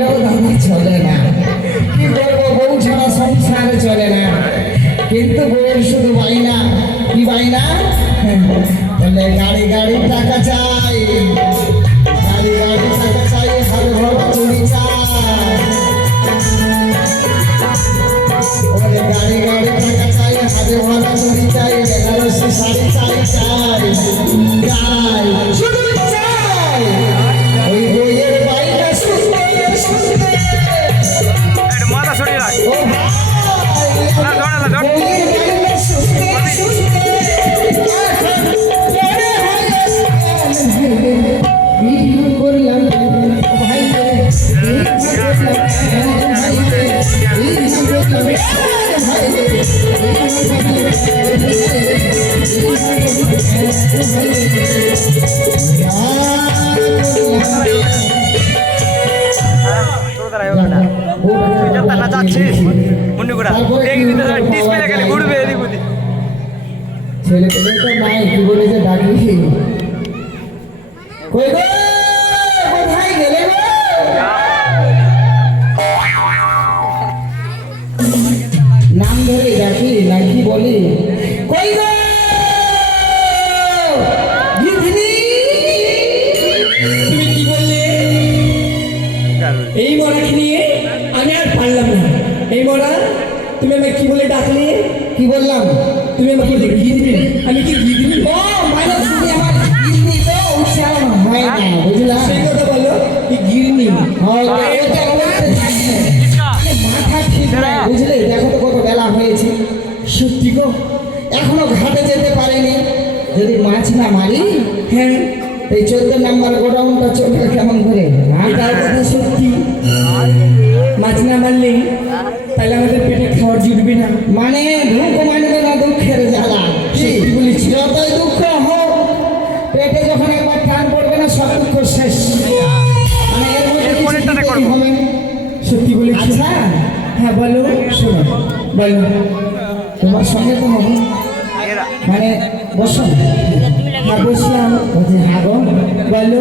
মানলেও দাদা চলে না। কি বলবো, বউ ছাড়া সংসারে চলে না। কিন্তু বউয়ের শুধু বাইনা, কি বাইনা? বলে গাড়ি গাড়ি টাকা চাই, গাড়ি গাড়ি টাকা চাই, হাতে ভরা চুরি চাই। বলে গাড়ি গাড়ি টাকা চাই, হাতে ভরা চুরি চাই, বেনারসি শাড়ি চাই চাই চাই, শুধু চাই। ওই বইয়ের বাইনা শুনতে শুনতে মাথা ছড়িয়ে রাখ। ও ভাই, বইয়ের বাইনা শুনতে শুনতে এখন পরে হয়ে গেছে। ভিডিও করলাম ভাই রে, ভিডিও করলাম ভাই রে, ভিডিও করলাম ভাই রে, ছেলে পেলে তো নাই, কি বলে যে ডাকি কই গো, কোথায় গেলে গো? নাম ধরে ডাকি নাকি বলি, কই গো গিধনি? তুমি কি বললে? এই মরাকে নিয়ে আমি আর পারলাম না। এই মরা, তুমি আমাকে কি বলে ডাকলে? কি বললাম? তুমি আমাকে বলে গিরবি। আমি কি গিরবি? ও মানে তুমি আমার গিধনি তো উচ্চারণ হয় না, বুঝলা? সেই কথা বলো, কি গিরনি? ওটা মাথা ঠিক না, বুঝলে? দেখো তো কত বেলা হয়েছে। সত্যি গো? এখনো ঘাটে যেতে পারিনি। যদি মাছ না মারি, হ্যাঁ, এই 14 নম্বর গোডাউনটা চলবে কেমন করে? এটার কথা সত্যি। মাছ না মারলে তাহলে আমাদের পেটে খাওয়ার জুটবে না। মানে দুঃখ মানবে না, দুঃখের জ্বালা। সত্যি বলেছি। যতই দুঃখ হোক, পেটে যখন একবার টান পড়বে না, সব দুঃখ শেষ। মানে এর মধ্যে কিছু দিতেই হবে। সত্যি বলেছি। আচ্ছা, হ্যাঁ বলো। শোনো, বলো। তোমার সঙ্গে তো হবে, মানে বসো। হ্যাঁ বসলাম। বলছি হ্যাঁ গো, বলো।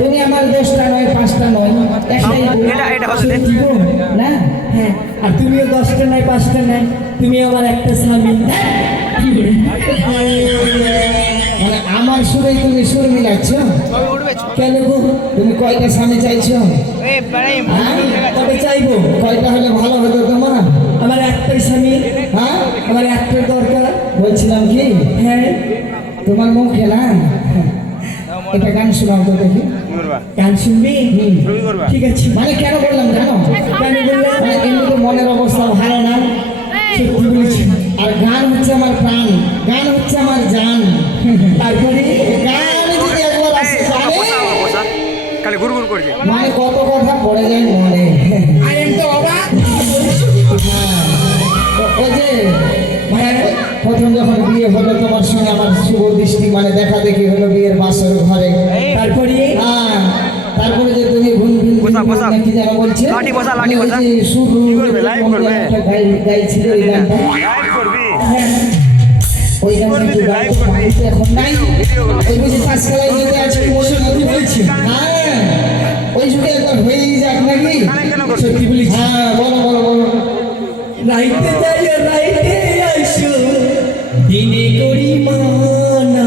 তুমি আমার 10টা নয় 5টা নয়, একটাই বলো। সত্যি গো? না, হ্যাঁ, আর তুমিও 10টা নাই 5টা নাই, তুমি আমার একটা স্বামী। মানে আমার সুরেই তুমি সুর মিলাচ্ছ? কেন গো? তুমি কয়টা স্বামী চাইছো? হ্যাঁ? তবে চাইবো। কয়টা হলে ভালো হতো তোমার? আমার একটাই স্বামী, হ্যাঁ, আমার একটাই দরকার। বলছিলাম কি, হ্যাঁ, তোমার মুখে না এটা গান শোনাও তো দেখি। গান শুনবি? ঠিক আছে। মানে কেন বললাম জানো? কেন বললাম? মানে এমনিতে মনের অবস্থা ভালো না। সত্যি বলেছি। আর গান হচ্ছে আমার প্রাণ, গান হচ্ছে আমার জান। তারপরে গান যদি একবার আসে গানে, খালি ঘুর ঘুর করছে। মানে কত কথা পড়ে যায় মনে। আই এম তো অবাক। ওই যে মানে প্রথম যখন বিয়ে হলো তোমার সঙ্গে আমার শুভ দৃষ্টি, মানে দেখা দেখি হলো বিয়ের বাসর ঘরে। তারপরে হ্যাঁ, তারপরে যে তুমি ঘুম ঘুম বসা, বসা। কি যেন বলছে, লাঠি বসা, লাঠি বসা। শুরু গাইছিল ওই গানটা, ওই গানটা একটু গাইতে পারিতে এখন নাই। ওই বুঝি পাঁচকালায় যেতে আছে মনে নদী বলছি। হ্যাঁ, ওই যুগে একবার হয়েই যাক নাকি? সত্যি বলেছি। হ্যাঁ, বলো বলো বলো। রাইতে যাইও রাইতে আইসো, দিনে করি মানা,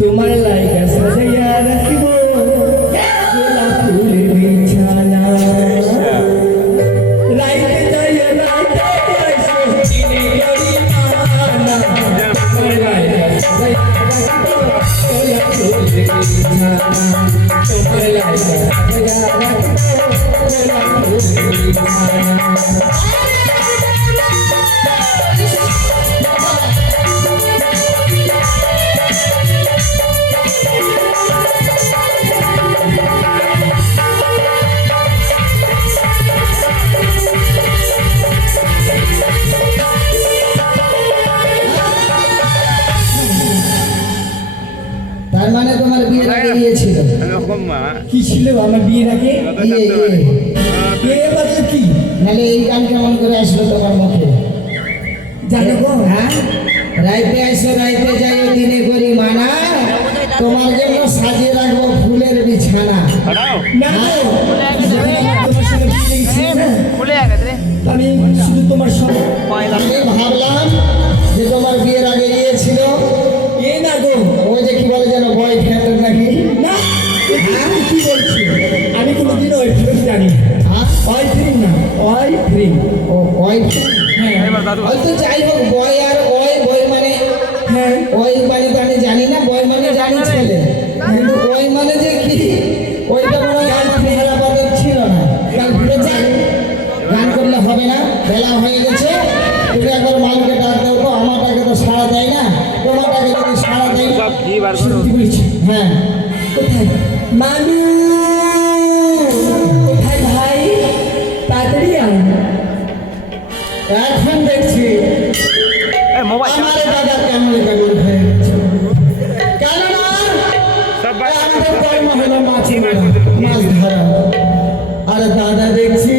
তোমার লাইগা সাজাইয়া রাখিব গোলাপ ফুলের বিছানা। রাইতে যাইও রাইতে আইসো, দিনে করি মানা, তোমার লাইগা সাজাইয়া রাখিব গোলাপ ফুলের বিছানা। তোমার লাইগা সাজাইয়া রাখিব গোলাপ ফুলের বিছানা। তার মানে তোমার বিয়ের আগে ইয়ে ছিল? কি ছিল আমার বিয়ের আগে? ইয়ে ইয়ে বিয়ে বাজে কি? নাহলে এই গান কেমন করে আসলো তোমার মুখে? জানো গো? হ্যাঁ, রাইতে আসো রাইতে যাইও দিনে করি মানা, তোমার জন্য সাজিয়ে রাখবো ফুলের বিছানা। না তোমার সঙ্গে বিয়ে লেগেছিল না? খুলে গেছে আমি শুধু তোমার সঙ্গে আমি ভাবলাম যে তোমার বিয়ের আগে ইয়ে ছিল, এ না গো, ওই যে কি বলে যেন বয়ফ্রেন্ড নাকি। না আমি কি বলছি, আমি কোনোদিন ওই ফিল্ম জানি হ্যাঁ? ওই ফিল্ম না, ওই ফিল্ম। ও বয়ফ্রেন্ড, হ্যাঁ এবার দাদু হয়তো যাই হোক, বয় আর ওই বই মানে হ্যাঁ ওই মানে তো আমি জানি না, বই মানে জানি ছেলে, কিন্তু ওই মানে যে কি ওইটা মনে হয় আমার বেলা বাজার ছিল না। কাল ভুলে যাই, গান করলে হবে না, বেলা হয়ে গেছে। তুমি একবার মালকে ডাক দাও তো, আমারটাকে তো সাড়া দেয় না, তোমারটাকে যদি সাড়া দেয়। সব কি বার করো সত্যি বলছি। হ্যাঁ, কোথায় মানু, কোথায় ভাই, তাড়াতাড়ি আয়। এখন দেখছি মোবাইল আমার দাদা কেমন কেমন হয়ে গেছে। কেন না সব বার আমাদের কর্ম হলো মাছ মারা, মাছ ধরা। আর দাদা দেখছি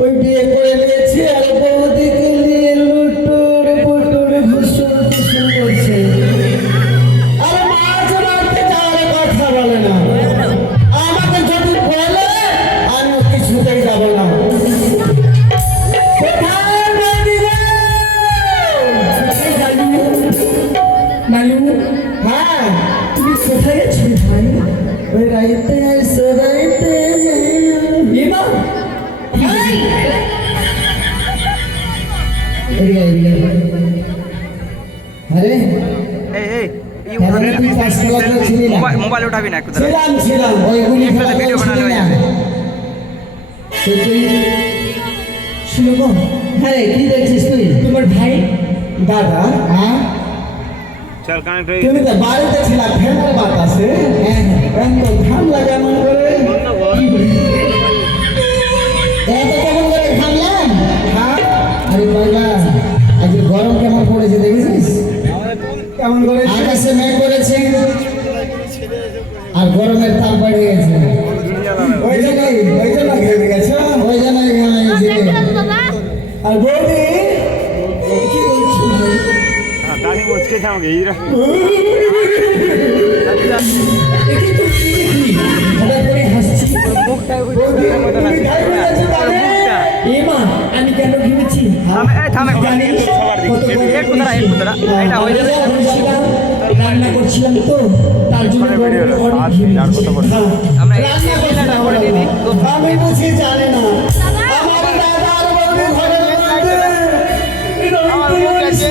ওই বিয়ে করে নিয়েছে, আর বৌদিকে নিয়ে লুটুর পুটুর ঘুষুর ঘুষুর করছে। আর মাছ মারতে যাওয়ার কথা বলে না, আমাকে যদি বলে আমি কিছুতেই যাব না। কোথায় বৌদি গো? মানু, হ্যাঁ, তুমি কোথায় আছো ভাই? ওই রাইতে এসে রাইতে এমা আরে এই কেন তুই পাঁচতলা করে ছিলি না? মোবাইল উঠাবি না একটু দাঁড়া। ছিলাম ছিলাম ওইগুলি একসাথে ভিডিও বানালে হয়ে যাবে। তুই শুনো গো, হ্যাঁ রে, কি দেখছিস তুই? তোমার ভাই দাদা, হ্যাঁ চল কানেক্ট হয়ে তুমি তো বাড়িতে ছিলা, ফ্যানের বাতাসে। হ্যাঁ হ্যাঁ, তো ঘাম লাগে এমন করে। এত কেমন করে ঘামলাম? হ্যাঁ, আরে বাবা, আজ গরম কেমন পড়েছে দেখেছিস? কেমন করে? আকাশে মেঘ করেছে আর গরমের তাপ বেড়ে গেছে। ওই জন্য ঘেমে গেছো। ওই জন্য ঘামে গেছে। আর বৌদি কি বলছো? দাদি মুচকে যাওগে এই দেখি তো কি দেখি, হঠাৎ করে হাসছি। বৌদি, তুমি গায়ে মেরেছো তাহলে? এ মা, আমি কেন ঘেমেছি? থামে জানিস কত গরম একটু দাঁড়া, একটু দাঁড়া। এটা হয়ে যাবে। রান্না করছিলাম তো, তার জন্য গরমে অনেক ঘেমেছি। হ্যাঁ, আমরা এই রান্না রান্না করে দিয়ে দিই। আমি বুঝি জানি না, আমার দাদার বৌদি ঘরের মধ্যে আমার মুখ আছে।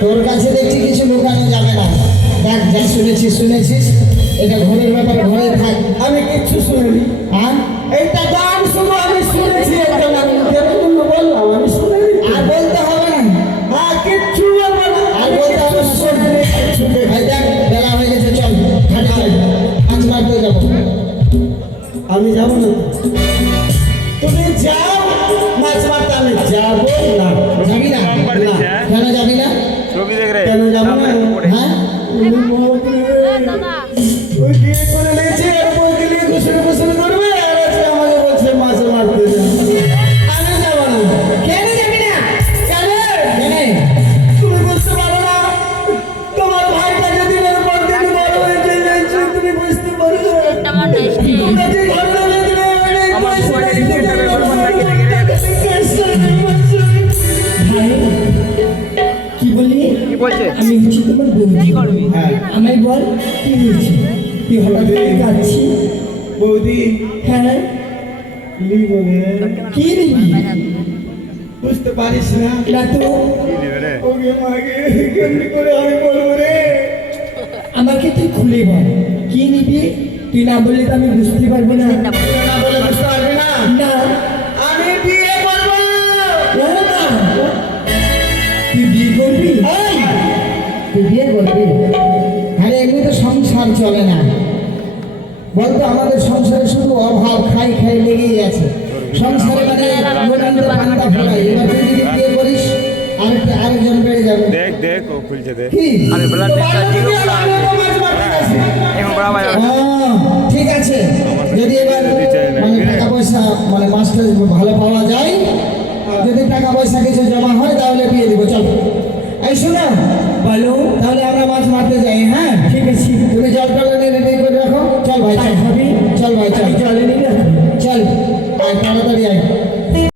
তোর কাছে দেখছি কিছু লুকানো যাবে না। দেখ, যা শুনেছিস শুনেছিস, এটা ঘরের ব্যাপার, ঘরে থাক। আমি কিচ্ছু শুনিনি। হ্যাঁ, এইটা গান শুধু আমি শুনেছি, একটা আমি জন্য বললাম, আমি শুনিনি। আর বলতে হবে না, হ্যাঁ, কিচ্ছু বলবো না। আর বলতে হবে না, শোন। ভাই দেখ, বেলা হয়ে গেছে, চল ঘাটে চল, মাছ মারতে যাবো। আমি যাবো না। তুমি যাও মাছ মারতে, আমি যাবো না। যাবি না? না। কেন যাবি না? ছবি দেখ রে কেন যাবো না? হ্যাঁ, ওই বিয়ে করে নিয়েছে, আর বউকে নিয়ে গোসল গোসল করবে, আর আজকে আমাকে বলছে মাছ মারতে যাও। আমি যাবো না। কেন যাবি না? কেন? কেন? তুমি বুঝতে পারো না, তোমার ভাইটা যদি এর পর দিন বড় হয়ে যাচ্ছে, তুমি বুঝতে পারো না। তোমরা যে ঘটনা দেখলে, আমার সবাই রিপোর্টটা বের করবার লাগে নাকি রে? ভাই, কি বলি? কি বলছে? আমি হচ্ছি তোমার বৌদি। কি করবি? আমায় বল, কি হয়েছে? তুই হঠাৎ করে কাঁদছিস? বৌদি হ্যাঁ, কি নিবি? বুঝতে পারিস না? না তো, কি নেবে রে? ওকে মাকে কেমনি করে আমি বলবো রে? আমাকে তুই খুলে বল, কি নিবি? তুই না বললে তো আমি বুঝতে পারবো না। না বলে বুঝতে পারবি না? না, আমি বিয়ে করবো। ও না, তুই বিয়ে করবি? এই, তুই বিয়ে করবি? আরে এমনি তো সংসার চলে না, বলতো আমাদের সংসারে শুধু অভাব, খাই খাই লেগেই আছে। সংসারে মানে মোটামুটি পান্তা ফোড়াই। এবার তুই যদি বিয়ে করিস, আরেকজন বেড়ে যাবে। দেখ দেখ ও খুলছে দেখ। কি? আরে ব্লাড টেস্টটা জিরো করা আছে। এখন বড় ভাই ও, ঠিক আছে, যদি এবার মানে টাকা পয়সা মানে মাস্টার ভালো পাওয়া যায়, যদি টাকা পয়সা কিছু জমা হয় তাহলে বিয়ে দিব। চল, এই শোনো, বলো।